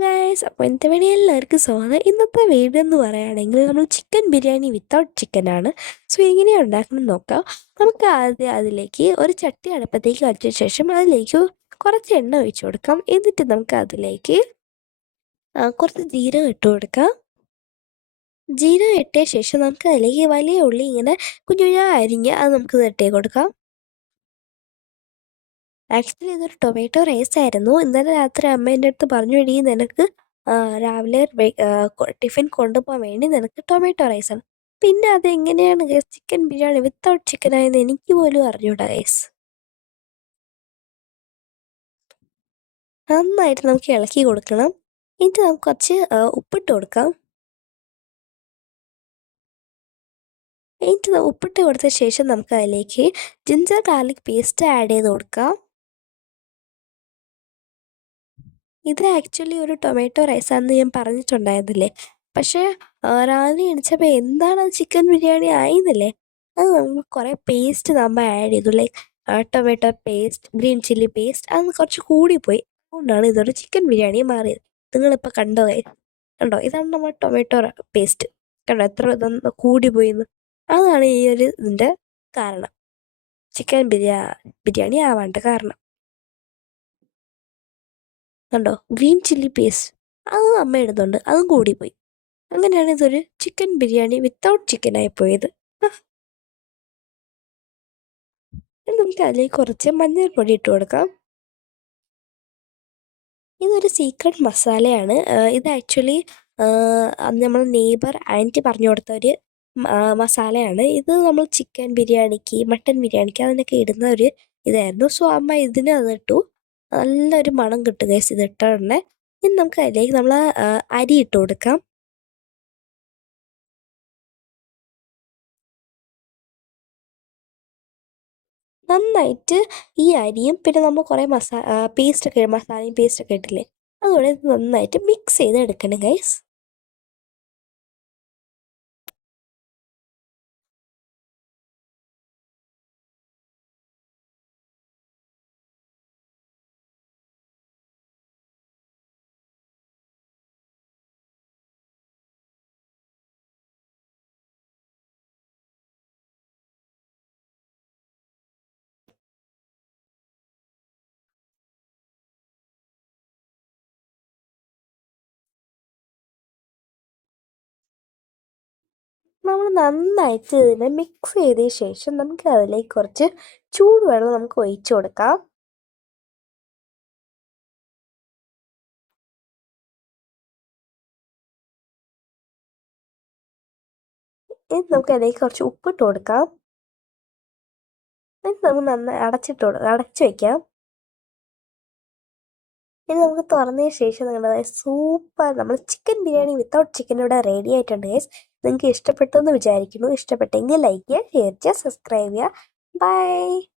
Guys, അപ്പോൾ ഇന്നത്തെ video എല്ലാവർക്കും സ്വാഗതം. ഇന്നത്തെ വീഡിയോ എന്ന് പറയുകയാണെങ്കിൽ നമ്മൾ ചിക്കൻ ബിരിയാണി വിത്തൗട്ട് ചിക്കനാണ്. സോ എങ്ങനെയാണ് ഉണ്ടാക്കണം നോക്കാം. നമുക്ക് ആദ്യം അതിലേക്ക് ഒരു ചട്ടി അടുപ്പത്തേക്ക് വച്ച ശേഷം അതിലേക്ക് കുറച്ച് എണ്ണ ഒഴിച്ചു കൊടുക്കാം. എന്നിട്ട് നമുക്ക് അതിലേക്ക് കുറച്ച് ജീരകം ഇട്ട് കൊടുക്കാം. ജീരകം ഇട്ട ശേഷം നമുക്ക് അതിലേക്ക് വലിയ ഉള്ളി ഇങ്ങനെ കുഞ്ഞു കുഞ്ഞാ അരിഞ്ഞ് അത് നമുക്ക് തട്ടി കൊടുക്കാം. ആക്ച്വലി ഇതൊരു ടൊമാറ്റോ റൈസ് ആയിരുന്നു. ഇന്നലെ രാത്രി അമ്മ എൻ്റെ അടുത്ത് പറഞ്ഞു, എടീ നിനക്ക് രാവിലെ ടിഫിൻ കൊണ്ടുപോകാൻ വേണ്ടി നിനക്ക് ടൊമാറ്റോ റൈസാണ്. പിന്നെ അതെങ്ങനെയാണ് guys chicken biryani without chicken ആയെന്ന് എനിക്ക് പോലും അറിഞ്ഞൂടാ ഗൈസ്. നന്നായിട്ട് നമുക്ക് ഇളക്കി കൊടുക്കണം. എന്നിട്ട് നമുക്ക് കുറച്ച് ഉപ്പിട്ട് കൊടുക്കാം. എന്നിട്ട് ഉപ്പിട്ട് കൊടുത്ത ശേഷം നമുക്ക് അതിലേക്ക് ജിഞ്ചർ ഗാർലിക് പേസ്റ്റ് ആഡ് ചെയ്ത് കൊടുക്കാം. ഇത് ആക്ച്വലി ഒരു ടൊമാറ്റോ റൈസാണെന്ന് ഞാൻ പറഞ്ഞിട്ടുണ്ടായിരുന്നില്ലേ. പക്ഷേ രാവിലെ എണീച്ചപ്പോൾ എന്താണ് ചിക്കൻ ബിരിയാണി ആയിന്നില്ലേ. അത് നമുക്ക് കുറേ പേസ്റ്റ് നമ്മൾ ആഡ് ചെയ്തു, like tomato paste, green chilli paste. അത് കുറച്ച് കൂടിപ്പോയി. അതുകൊണ്ടാണ് ഇതൊരു ചിക്കൻ ബിരിയാണി മാറിയത്. നിങ്ങളിപ്പോൾ കണ്ടോ കണ്ടോ, ഇതാണ് നമ്മൾ ടൊമാറ്റോ പേസ്റ്റ്. കണ്ടോ എത്ര ഇതൊന്ന് കൂടിപ്പോയിന്ന്. അതാണ് ഈ ഒരു ഇതിൻ്റെ കാരണം, ചിക്കൻ ബിരിയാണി ആവാണ്ട് കാരണം. കണ്ടോ ഗ്രീൻ ചില്ലി പേസ്റ്റ് അതും അമ്മ ഇടുന്നുണ്ട്, അതും കൂടിപ്പോയി. അങ്ങനെയാണ് ഇതൊരു ചിക്കൻ ബിരിയാണി വിത്തൗട്ട് ചിക്കൻ ആയിപ്പോയത്. നമുക്ക് അതിലേക്ക് കുറച്ച് മഞ്ഞൾപ്പൊടി ഇട്ട് കൊടുക്കാം. ഇതൊരു സീക്രട്ട് മസാലയാണ്. ഇത് ആക്ച്വലി നമ്മൾ നെയ്ബർ ആൻറ്റി പറഞ്ഞു കൊടുത്ത ഒരു മസാലയാണ്. ഇത് നമ്മൾ ചിക്കൻ ബിരിയാണിക്ക്, മട്ടൻ ബിരിയാണിക്ക് അതിനൊക്കെ ഇടുന്ന ഒരു ഇതായിരുന്നു. സോ അമ്മ ഇതിന് അതിട്ടു. നല്ലൊരു മണം കിട്ടും ഗൈസ് ഇത് ഇട്ട ഉടനെ. ഇനി നമുക്ക് അതിലേക്ക് നമ്മൾ അരി ഇട്ട് കൊടുക്കാം. നന്നായിട്ട് ഈ അരിയും പിന്നെ നമ്മൾ കുറേ മസാലയും പേസ്റ്റൊക്കെ ഇട്ടില്ലേ, അതുകൊണ്ട് നന്നായിട്ട് മിക്സ് ചെയ്ത് എടുക്കണം ഗൈസ്. നമ്മൾ നന്നായിട്ട് ഇതിനെ മിക്സ് ചെയ്ത ശേഷം നമുക്ക് അതിലേക്ക് കുറച്ച് ചൂടുവെള്ളം നമുക്ക് ഒഴിച്ചു കൊടുക്കാം. എന്നിട്ട് നമുക്ക് അതിലേക്ക് കുറച്ച് ഉപ്പിട്ട് കൊടുക്കാം. എന്നിട്ട് നമുക്ക് നന്നായി അടച്ചു വയ്ക്കാം. ഇനി നമുക്ക് തുറന്നതിന് ശേഷം നിങ്ങളുടെ സൂപ്പർ നമ്മൾ ചിക്കൻ ബിരിയാണി വിത്തൗട്ട് ചിക്കൻ ഇവിടെ റെഡി ആയിട്ടുണ്ട് ഗൈസ്. നിങ്ങൾക്ക് ഇഷ്ടപ്പെട്ടു എന്ന് വിചാരിക്കുന്നു. ഇഷ്ടപ്പെട്ടെങ്കിൽ ലൈക്ക് ചെയ്യുക, ഷെയർ ചെയ്യുക, സബ്സ്ക്രൈബ് ചെയ്യുക. ബൈ.